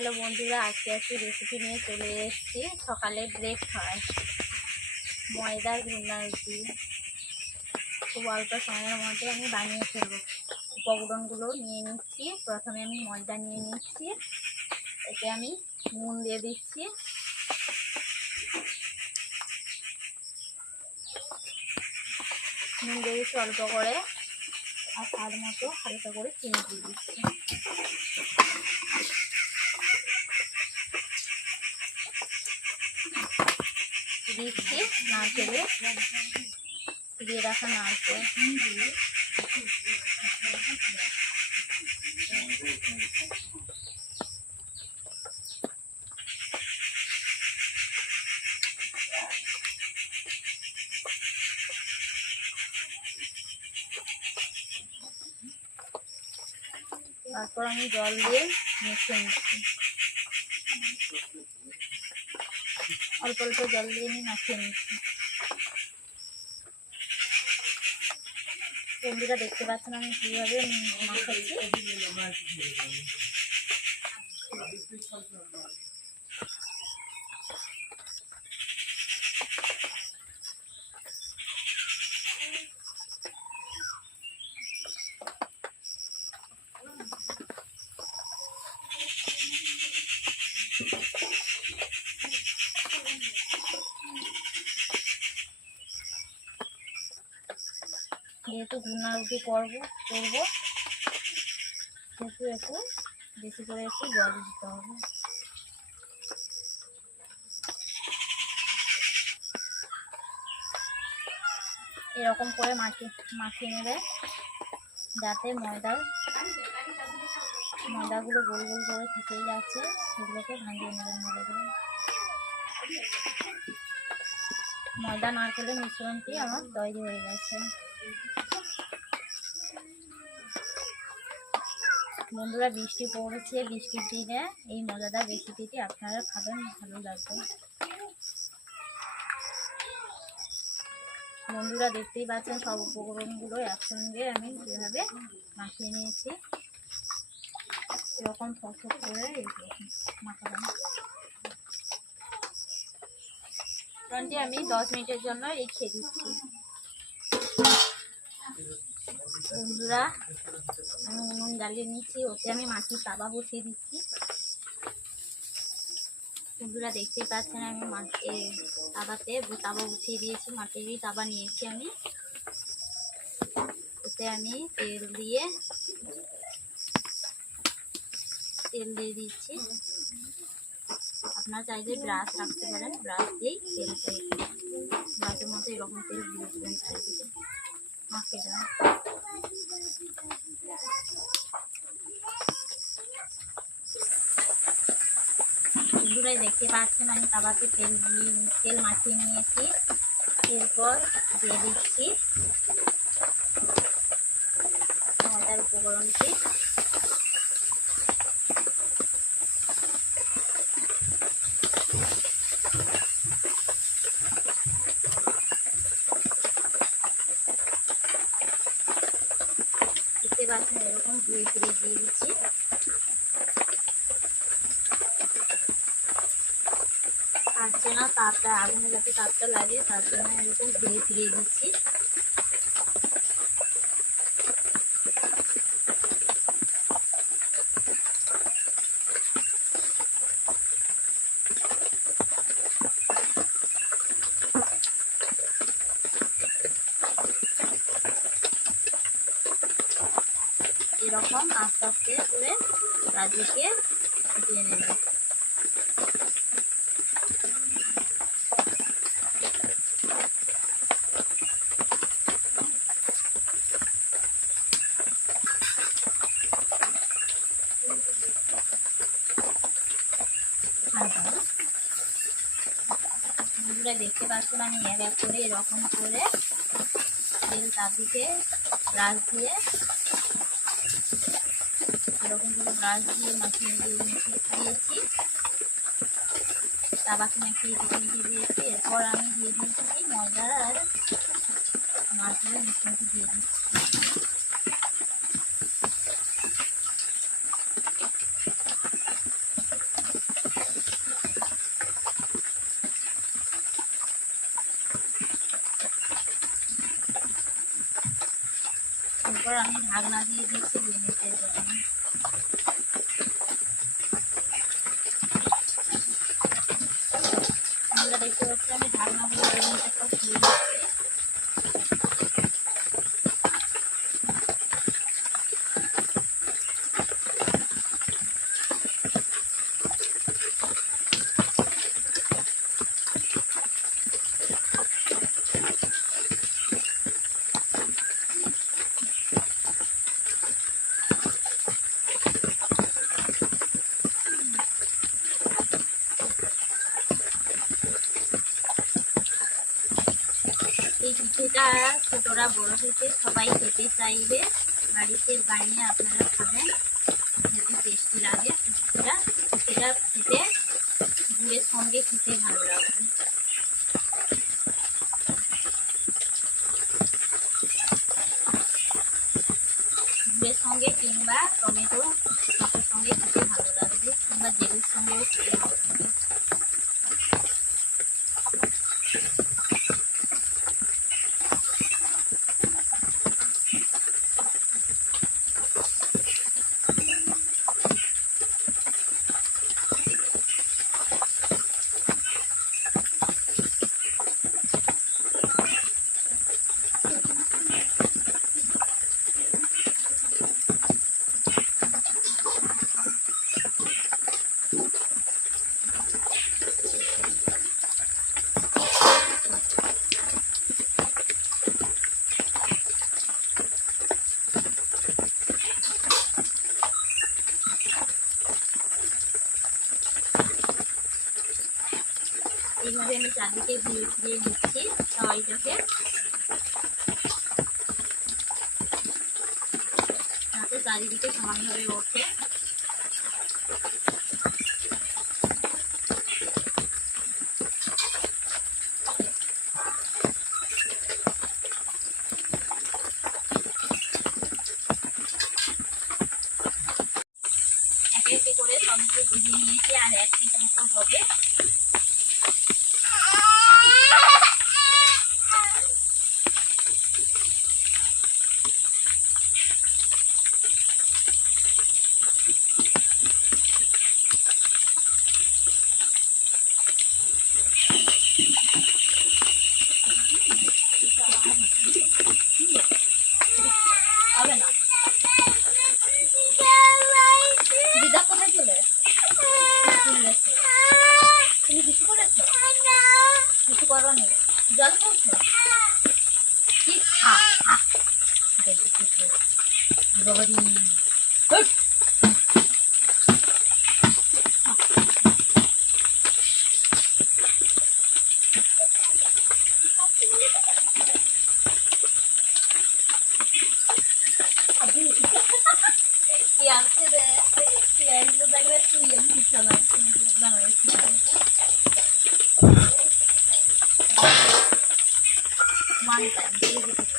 Hello বন্ধুরা, আজকে একটি রেসিপি নিয়ে চলে এসেছি। সকালে ব্রেকফাস্ট ময়দার ঘুগনা রুটি খুব অল্প সময়ের মধ্যে আমি বানিয়ে ফেলবো। উপকরণগুলো নিয়ে নিচ্ছি। প্রথমে আমি ময়দা নিয়ে নিচ্ছি, এতে আমি নুন দিয়ে দিচ্ছি, নুন দিয়ে দিচ্ছি অল্প করে, আর স্বাদ মতো হালকা করে চিনি দিয়ে দিচ্ছি। দিচ্ছি নারকেলে দিয়ে রাখা নারকেল, তারপর আমি জল দিয়ে মিশিয়ে নিচ্ছি। অল্প অল্প জল দিয়ে আমি মাখিয়ে নিচ্ছি। বন্ধুরা দেখতে পাচ্ছেন আমি কিভাবে মাখাচ্ছি। যেহেতু ঘুগনা রুটি করবো সেহেতু একটু বেশি করে একটু জল দিতে হবে। এরকম করে মাখিয়ে নেবে, যাতে ময়দাগুলো গোল গোল করে থেকে যাচ্ছে, সেগুলোকে ভাঙিয়ে নেবেন ভালো করে। ময়দা নারকেলের মিশ্রণটি আমার তৈরি হয়ে গেছে। বন্ধুরা, বৃষ্টি পড়েছে, বৃষ্টির দিনে এই মজাদার রেসিপিটি আপনারা খাবেন, ভালো লাগবে। বন্ধুরা দেখতেই পাচ্ছেন সব উপকরণগুলো একসঙ্গে আমি কীভাবে মাখিয়ে নিয়েছি। এরকম ফসফ করে মাখাবেন। আমি 10 মিনিটের জন্য রেখে দিচ্ছি। বন্ধুরা, আমি উনুন জ্বালিয়ে নিচ্ছি, ওতে আমি মাটির তাওয়া বসিয়ে দিচ্ছি। বন্ধুরা দেখতেই পাচ্ছেন আমি তাওয়াতে তাওয়া বসিয়ে দিয়েছি, মাটিরই তাওয়া নিয়েছি আমি। ওতে আমি তেল দিয়ে দিচ্ছি। আপনারা চাইলে ব্রাশ রাখতে পারেন, ব্রাশ দিয়েই তেলটা ব্রাশের মধ্যে এরকম তেল দিয়ে দেবেন, চারিদিকে মাখিয়ে দেবেন। বন্ধুরা দেখতে পাচ্ছেন আমি তাওয়াতে তেল মাখিয়ে নিয়েছি। এরপর দিয়ে দিচ্ছি ময়দার উপকরণটি। দেখতে পাচ্ছেন এরকম ঘুরে ফিরে দিয়ে দিচ্ছি। আসছে না তাপটা, আগুনে যাতে তাপটা লাগে তার জন্য এরকম ঘুরে ফিরিয়ে দিচ্ছি। এরকম আস্তে আস্তে করে চারদিকে দিয়ে নেবে। বন্ধুরা দেখতে পাচ্ছেন আমি এক করে এরকম করে তেল চারদিকে ব্রাশ দিয়ে মাখিয়ে দিয়েছি। তাওয়াকে মাখিয়ে দিয়েছি। এরপর আমি দিয়ে দিয়েছি ময়দার আর নারকেলের মিশ্রণটি দিয়ে দিচ্ছি। তারপর আমি ঢাকনা দিয়ে দিয়েছি 2 মিনিটের জন্য। বন্ধুরা দেখতে পাচ্ছি আমি ঢাকনাগুলো 2 মিনিটের পর খুলে দিচ্ছি। এই পিঠেটা ছোটরা বড় থেকে সবাই খেতে চাইবে, বাড়িতে বানিয়ে আপনারা খাবেন, হেভি টেস্টি লাগে। পিঠেটা খেতে গুড়ের সঙ্গে খেতে ভালো লাগবে। গুড়ের সঙ্গে কিংবা টমেটো সসের সঙ্গে খেতে ভালো লাগবে, কিংবা জেলির সঙ্গেও খেতে ভালো লাগবে। এইভাবে আমি চারদিকে ঘুরিয়ে দিচ্ছি সবাইটাকে, যাতে চারিদিকে সমানভাবে ওঠে। একে একে করে সবগুলো ভিজিয়ে নিয়েছি, আর 1 পিস মতো হবে। হবে না দিদা কোথায় চলে এসেছে? তুমি কিছু করেছো? কিছু করোনি? জল খাওছো? কি খা বাবারি আনছে রে, দেখবে তুই আমি পিঠা বানাইছি। One time.